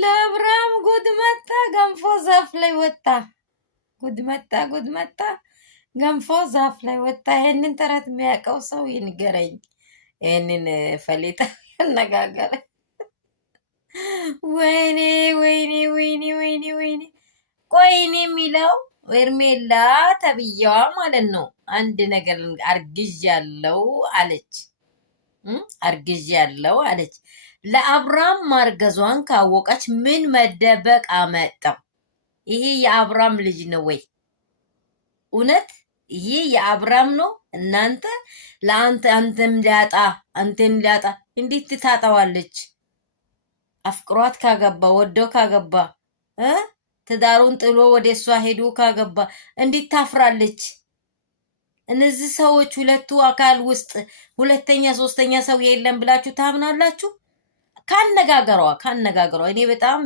ለአብርሃም ጉድ መጣ፣ ገንፎ ዛፍ ላይ ወጣ። ጉድ መጣ፣ ጉድ መጣ፣ ገንፎ ዛፍ ላይ ወጣ። ይህንን ተረት የሚያውቀው ሰው ይንገረኝ። ይህንን ፈሊጣ ያነጋገረ ወይኔ ወይኔ ወይኔ ወይኔ ወይኔ። ቆይኔ የሚለው ሄርሜላ ተብዬዋ ማለት ነው። አንድ ነገር አርግዣለሁ አለች። አርግዣለሁ አለች። ለአብርሃም ማርገዟን ካወቀች ምን መደበቅ አመጣው? ይሄ የአብርሃም ልጅ ነው ወይ? እውነት ይሄ የአብርሃም ነው? እናንተ ለአንተ አንተም ሊያጣ አንተም ሊያጣ እንዴት ትታጣዋለች? አፍቅሯት ካገባ ወዶ ካገባ ትዳሩን ጥሎ ወደ እሷ ሄዶ ካገባ እንዴት ታፍራለች? እነዚህ ሰዎች ሁለቱ አካል ውስጥ ሁለተኛ ሶስተኛ ሰው የለም ብላችሁ ታምናላችሁ? ካነጋገሯ እኔ በጣም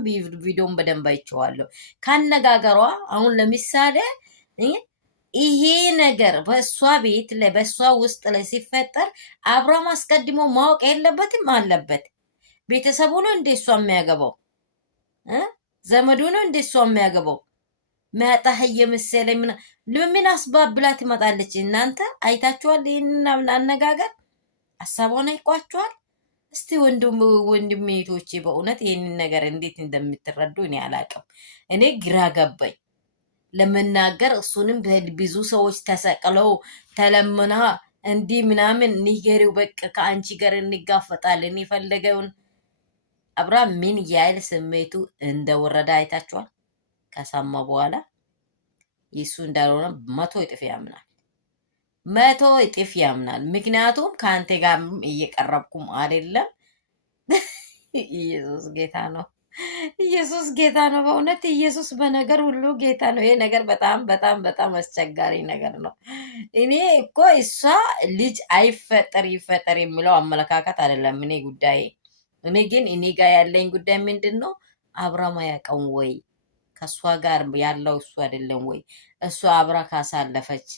ቪዲዮን በደንብ አይቼዋለሁ። ካነጋገሯ አሁን ለምሳሌ ይሄ ነገር በእሷ ቤት በእሷ ውስጥ ላይ ሲፈጠር አብርሃም አስቀድሞ ማወቅ የለበትም? አለበት። ቤተሰቡ ነው እንደ እሷ የሚያገባው? ዘመዱ ነው እንደ እሷ የሚያገባው? መጣህ እየመሰለኝ ምን አስባብላ ትመጣለች? እናንተ አይታችኋል? ይህንን አነጋገር ሀሳቧን አይቋችኋል? እስቲ ወንድም ሜቶቼ በእውነት ይህንን ነገር እንዴት እንደምትረዱ እኔ አላቅም። እኔ ግራ ገባኝ ለመናገር። እሱንም ብዙ ሰዎች ተሰቅለው ተለምና እንዲህ ምናምን ንገሪው፣ በቃ ከአንቺ ጋር እንጋፈጣለን የፈለገውን። አብርሃም ምን ያህል ስሜቱ እንደወረደ አይታችኋል? ከሰማ በኋላ ይሱ እንዳልሆነ 100 እጥፍ ያምናል። 100 እጥፍ ያምናል። ምክንያቱም ከአንተ ጋር እየቀረብኩም አይደለም። ኢየሱስ ጌታ ነው። ኢየሱስ ጌታ ነው። በእውነት ኢየሱስ በነገር ሁሉ ጌታ ነው። ይሄ ነገር በጣም በጣም በጣም አስቸጋሪ ነገር ነው። እኔ እኮ እሷ ልጅ አይፈጠር ይፈጠር የሚለው አመለካከት አይደለም እኔ ጉዳይ። እኔ ግን እኔ ጋር ያለኝ ጉዳይ ምንድን ነው? አብርሃም አያውቀውም ወይ? ከእሷ ጋር ያለው እሱ አይደለም ወይ? እሷ አብራ ካሳለፈች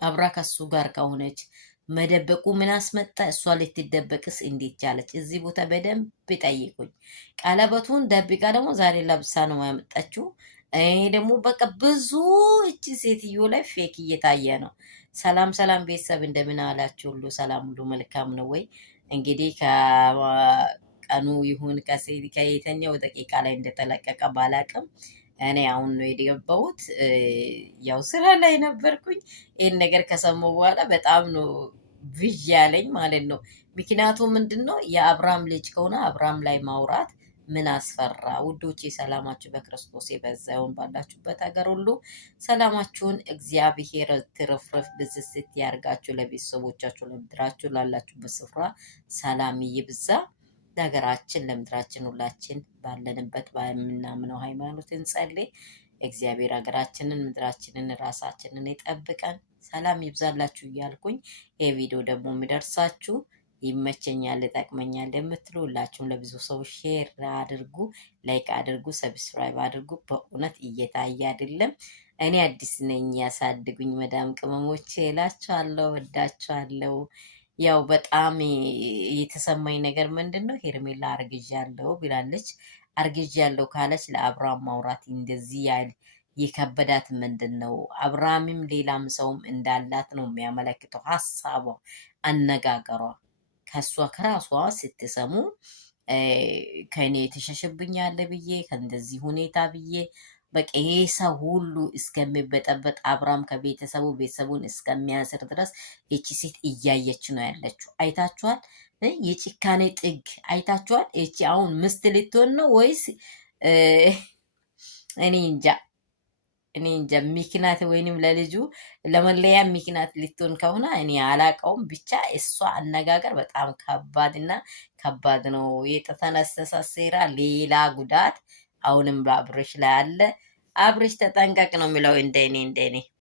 አብራ ከሱ ጋር ከሆነች መደበቁ ምን አስመጣ? እሷ ልትደበቅስ እንዴት ቻለች? እዚህ ቦታ በደንብ ጠይቁኝ። ቀለበቱን ደብቃ ደግሞ ዛሬ ለብሳ ነው ያመጣችው። ይሄ ደግሞ በቃ ብዙ እቺ ሴትዮ ላይ ፌክ እየታየ ነው። ሰላም ሰላም ቤተሰብ እንደምን አላችሁ? ሁሉ ሰላም ሁሉ መልካም ነው ወይ? እንግዲህ ከቀኑ ይሁን ከየተኛው ደቂቃ ላይ እንደተለቀቀ ባላቅም እኔ አሁን ነው የገባሁት። ያው ስራ ላይ ነበርኩኝ። ይህን ነገር ከሰማሁ በኋላ በጣም ነው ብዥ ያለኝ ማለት ነው። ምክንያቱ ምንድን ነው? የአብርሃም ልጅ ከሆነ አብርሃም ላይ ማውራት ምን አስፈራ? ውዶቼ ሰላማችሁ በክርስቶስ የበዛ ይሁን። ባላችሁበት ሀገር ሁሉ ሰላማችሁን እግዚአብሔር ትርፍርፍ ብዝስት ያርጋችሁ። ለቤተሰቦቻችሁ፣ ለምድራችሁ ላላችሁበት ስፍራ ሰላም ይብዛ። ለሀገራችን ለምድራችን ሁላችን ባለንበት በምናምነው ሃይማኖት እንጸልይ። እግዚአብሔር ሀገራችንን ምድራችንን ራሳችንን ይጠብቀን። ሰላም ይብዛላችሁ እያልኩኝ የቪዲዮ ደግሞ የሚደርሳችሁ ይመቸኛል፣ ይጠቅመኛል የምትሉ ሁላችሁም ለብዙ ሰው ሼር አድርጉ፣ ላይክ አድርጉ፣ ሰብስክራይብ አድርጉ። በእውነት እየታየ አይደለም። እኔ አዲስ ነኝ፣ ያሳድጉኝ መዳም ቅመሞቼ እላችኋለሁ። ወዳችኋለሁ። ያው በጣም የተሰማኝ ነገር ምንድን ነው? ሄርሜላ አርግዣለሁ ብላለች። አርግዣለሁ ካለች ለአብርሃም ማውራት እንደዚህ ያህል የከበዳት ምንድን ነው? አብርሃምም ሌላም ሰውም እንዳላት ነው የሚያመለክተው ሀሳቧ፣ አነጋገሯ። ከሷ ከራሷ ስትሰሙ ከእኔ የተሸሸብኛለ ብዬ ከእንደዚህ ሁኔታ ብዬ በቃ ይሄ ሰው ሁሉ እስከሚበጠበጥ አብርሃም ከቤተሰቡ ቤተሰቡን እስከሚያስር ድረስ ይቺ ሴት እያየች ነው ያለችው። አይታችኋል? የጭካኔ ጥግ አይታችኋል? ይቺ አሁን ምስት ልትሆን ነው ወይስ እኔ እንጃ እኔ እንጃ ምክንያት ወይንም ለልጁ ለመለያ ምክንያት ልትሆን ከሆነ እኔ አላቀውም። ብቻ እሷ አነጋገር በጣም ከባድ እና ከባድ ነው። የተተነሰሰ ሴራ ሌላ ጉዳት አሁንም በአብርሽ ላይ አለ። አብርሽ ተጠንቀቅ ነው የሚለው እንደኔ